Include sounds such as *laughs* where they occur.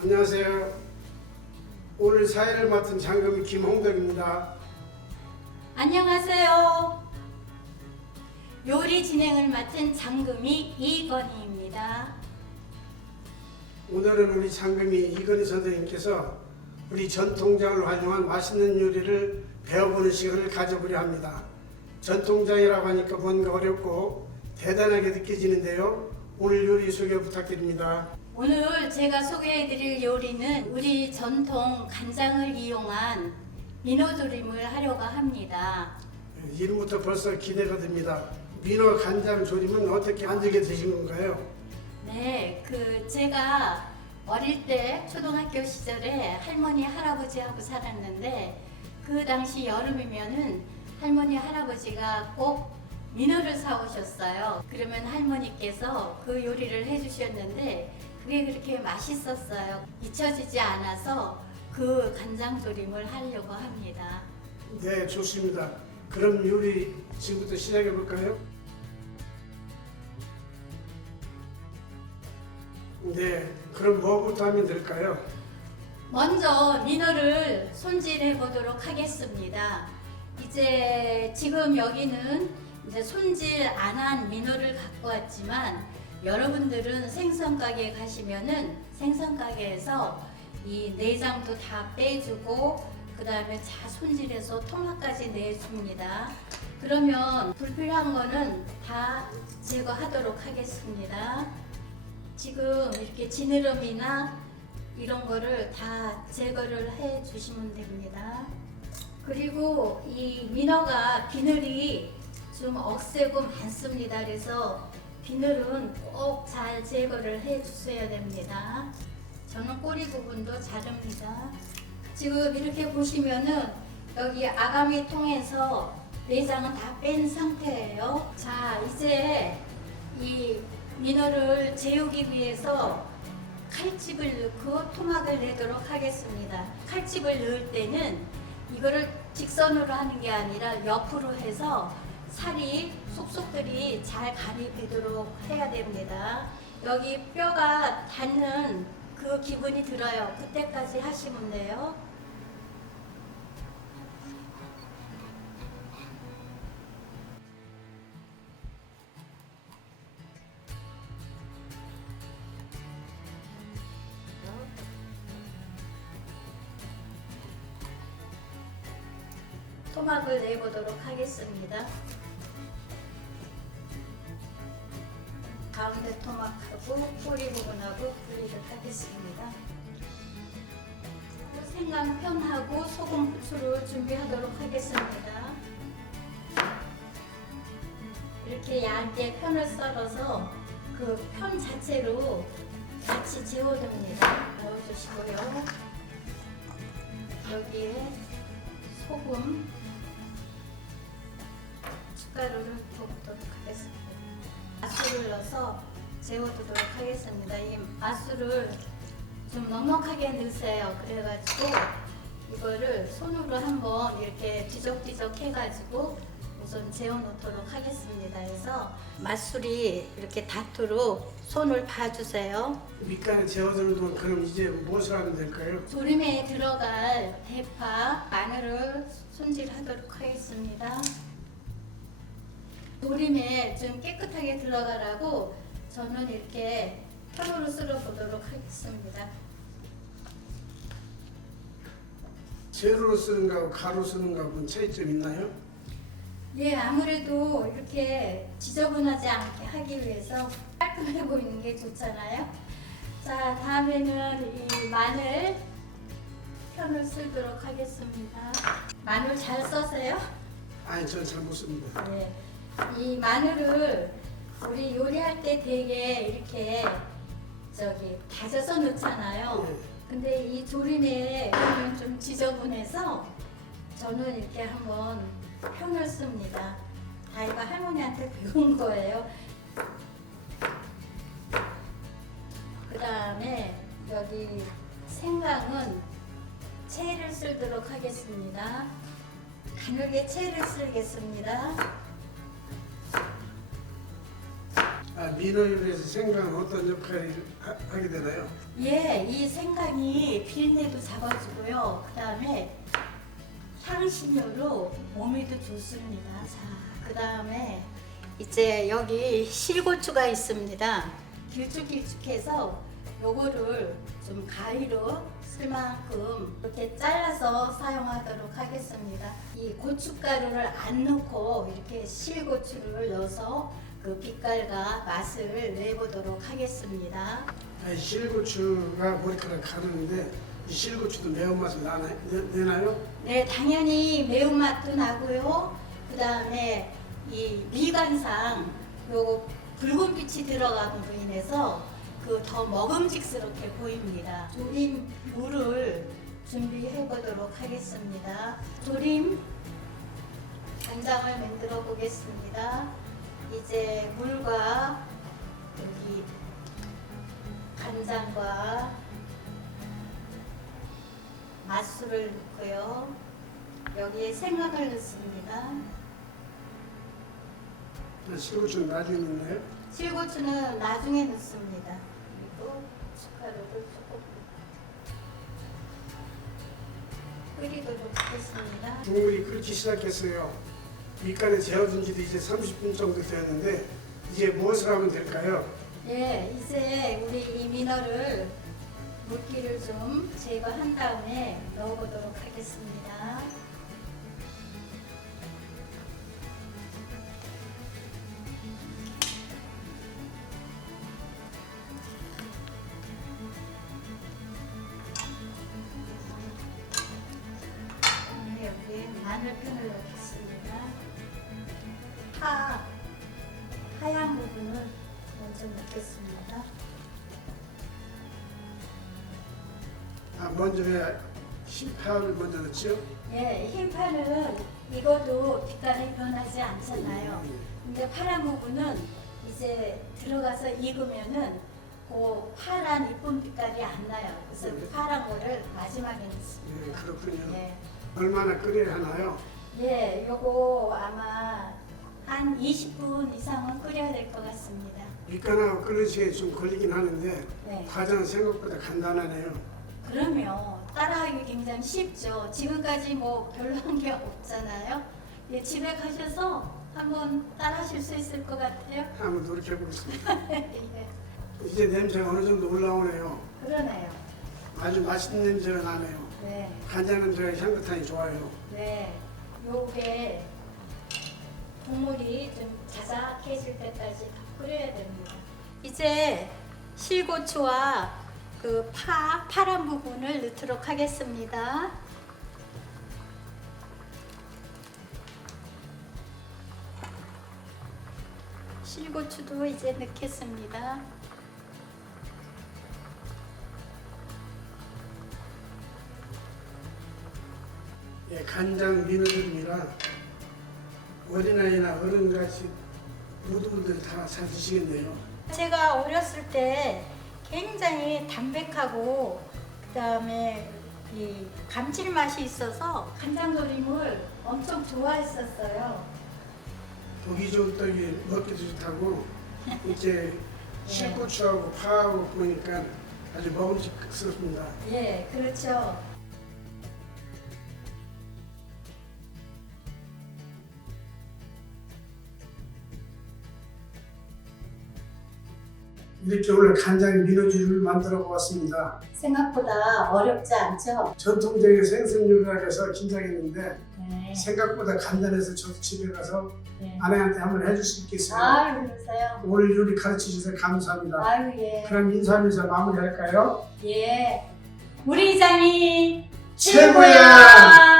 안녕하세요. 오늘 사회를 맡은 장금이 김홍덕입니다. 안녕하세요. 요리 진행을 맡은 장금이 이건희입니다. 오늘은 우리 장금이 이건희 선생님께서 우리 전통장을 활용한 맛있는 요리를 배워보는 시간을 가져보려 합니다. 전통장이라고 하니까 뭔가 어렵고 대단하게 느껴지는데요. 오늘 요리 소개 부탁드립니다. 오늘 제가 소개해드릴 요리는 우리 전통 간장을 이용한 민어조림을 하려고 합니다. 이름부터 벌써 기대가 됩니다. 민어 간장 조림은 어떻게 만들게 되신 건가요? 네, 그 제가 어릴 때 초등학교 시절에 할머니 할아버지하고 살았는데 그 당시 여름이면은 할머니 할아버지가 꼭 민어를 사오셨어요. 그러면 할머니께서 그 요리를 해주셨는데 그게 그렇게 맛있었어요. 잊혀지지 않아서 그 간장 조림을 하려고 합니다. 네, 좋습니다. 그럼 요리 지금부터 시작해 볼까요? 네, 그럼 뭐부터 하면 될까요? 먼저 민어를 손질해 보도록 하겠습니다. 이제 지금 여기는 이제 손질 안 한 민어를 갖고 왔지만 여러분들은 생선 가게에 가시면은 생선 가게에서 이 내장도 다 빼주고 그 다음에 자 손질해서 토막까지 내줍니다. 그러면 불필요한 거는 다 제거하도록 하겠습니다. 지금 이렇게 지느러미나 이런 거를 다 제거를 해 주시면 됩니다. 그리고 이 민어가 비늘이 좀 억세고 많습니다. 그래서 비늘은 꼭 잘 제거를 해 주셔야 됩니다. 저는 꼬리 부분도 자릅니다. 지금 이렇게 보시면은 여기 아가미 통해서 내장은 다 뺀 상태예요. 자, 이제 이 민어를 재우기 위해서 칼집을 넣고 토막을 내도록 하겠습니다. 칼집을 넣을 때는 이거를 직선으로 하는 게 아니라 옆으로 해서 살이 속속들이 잘 가리되도록 해야 됩니다. 여기 뼈가 닿는 그 기분이 들어요. 그때까지 하시면 돼요. 토막을 내보도록 하겠습니다. 가운데 토막하고 꼬리 부분하고 분리를 하겠습니다. 생강편하고 소금 후추를 준비하도록 하겠습니다. 이렇게 얇게 편을 썰어서 그 편 자체로 같이 재워둡니다. 넣어주시고요. 여기에 소금, 넣어서 재워두도록 하겠습니다. 이 맛술을 좀 넉넉하게 넣으세요. 그래가지고 이거를 손으로 한번 이렇게 뒤적뒤적 해가지고 우선 재워놓도록 하겠습니다. 그래서 맛술이 이렇게 닿도록 손을 봐주세요. 밑간에 재워두는 동안 그럼 이제 무엇을 하면 될까요? 조림에 들어갈 대파, 마늘을 손질하도록 하겠습니다. 조림에 좀 깨끗하게 들어가라고 저는 이렇게 편으로 쓸어 보도록 하겠습니다. 재료로 쓰는 거하고 가루 쓰는 거하고는 차이점 있나요? 예, 아무래도 이렇게 지저분하지 않게 하기 위해서 깔끔해 보이는 게 좋잖아요. 자, 다음에는 이 마늘 편을 쓸도록 하겠습니다. 마늘 잘 써세요. 아니, 전잘못 씁니다. 네. 이 마늘을 우리 요리할 때 되게 이렇게 저기 다져서 넣잖아요. 네. 근데 이 조림에 보면 좀 지저분해서 저는 이렇게 한번 편을 씁니다. 다 이거 할머니한테 *laughs* 배운 거예요. 그 다음에 여기 생강은 채를 쓸도록 하겠습니다. 가늘게 채를 쓸겠습니다. 아, 민어율에서 생강은 어떤 역할을 하, 하게 되나요? 예, 이 생강이 비린내도 잡아주고요. 그 다음에 향신료로 몸에도 좋습니다. 자, 그 다음에 이제 여기 실고추가 있습니다. 길쭉길쭉해서 요거를 좀 가위로 쓸 만큼 이렇게 잘라서 사용하도록 하겠습니다. 이 고춧가루를 안 넣고 이렇게 실고추를 넣어서 그 빛깔과 맛을 내보도록 하겠습니다. 아, 이 실고추가 머리카락 가르는데 이 실고추도 매운맛을 나나, 내, 내나요? 네, 당연히 매운맛도 나고요. 그 다음에 이 미간상 요 붉은 빛이 들어감으로 인해서 그 더 먹음직스럽게 보입니다. 조림 물을 준비해 보도록 하겠습니다. 조림 간장을 만들어 보겠습니다. 이제 물과 여기 간장과 맛술을 넣고요. 여기에 생강을 넣습니다. 아, 실고추는 나중에 넣나요? 실고추는 나중에 넣습니다. 그리고 고춧가루를 조금 끓이도록 하겠습니다. 국물이 끓기 시작했어요. 밑간에 재워둔 지도 이제 30분 정도 되었는데 이제 무엇을 하면 될까요? 예, 이제 우리 이 민어를 물기를 좀 제거한 다음에 넣어보도록 하겠습니다. 오늘 여기에 마늘편을 넣겠습니다. 파, 하얀 부분을 먼저 넣겠습니다. 아, 먼저 왜 심파를 먼저 넣죠? 예, 흰파는 익어도 빛깔이 변하지 않잖아요. 근데 파란 부분은 이제 들어가서 익으면은 그 파란 이쁜 빛깔이 안 나요. 그래서 그 파란 거를 마지막에 넣습니다. 네, 그렇군요. 예, 얼마나 끓여야 하나요? 예, 요거 아마 한 20분 이상은 끓여야 될 것 같습니다. 밑간하고 끓는 시간이 좀 걸리긴 하는데 네. 과정은 생각보다 간단하네요. 그러면 따라하기 굉장히 쉽죠. 지금까지 뭐 별로 한 게 없잖아요. 예, 집에 가셔서 한번 따라하실 수 있을 것 같아요. 한번 노력해 보겠습니다. *laughs* 예, 이제 냄새가 어느 정도 올라오네요. 그러네요. 아주 맛있는 냄새가 나네요. 네, 간장 냄새가 향긋하니 좋아요. 네. 요게 국물이 좀 자작해질 때까지 더 끓여야 됩니다. 이제 실고추와 그 파, 파란 부분을 넣도록 하겠습니다. 실고추도 이제 넣겠습니다. 예, 간장 민어들이라 어린아이나 어른같이 모두들 다잘 드시겠네요. 제가 어렸을 때 굉장히 담백하고 그다음에 이 감칠맛이 있어서 간장조림을 엄청 좋아했었어요. 보기 좋은 떡이 먹기도 좋다고 *laughs* 이제 실고추하고 파하고 보니까 아주 먹음직스럽습니다. 예, 그렇죠. 이렇게 오늘 간장 민어주를 만들어 보았습니다. 생각보다 어렵지 않죠? 전통적인 생선 요리라서 긴장했는데 네. 생각보다 간단해서 저도 집에 가서 네. 아내한테 한번 해줄 수 있겠어요. 아유, 그러세요. 오늘 요리 가르쳐 주셔서 감사합니다. 아유, 예. 그럼 인사하면서 마무리할까요? 예. 우리 최고야! 최고야!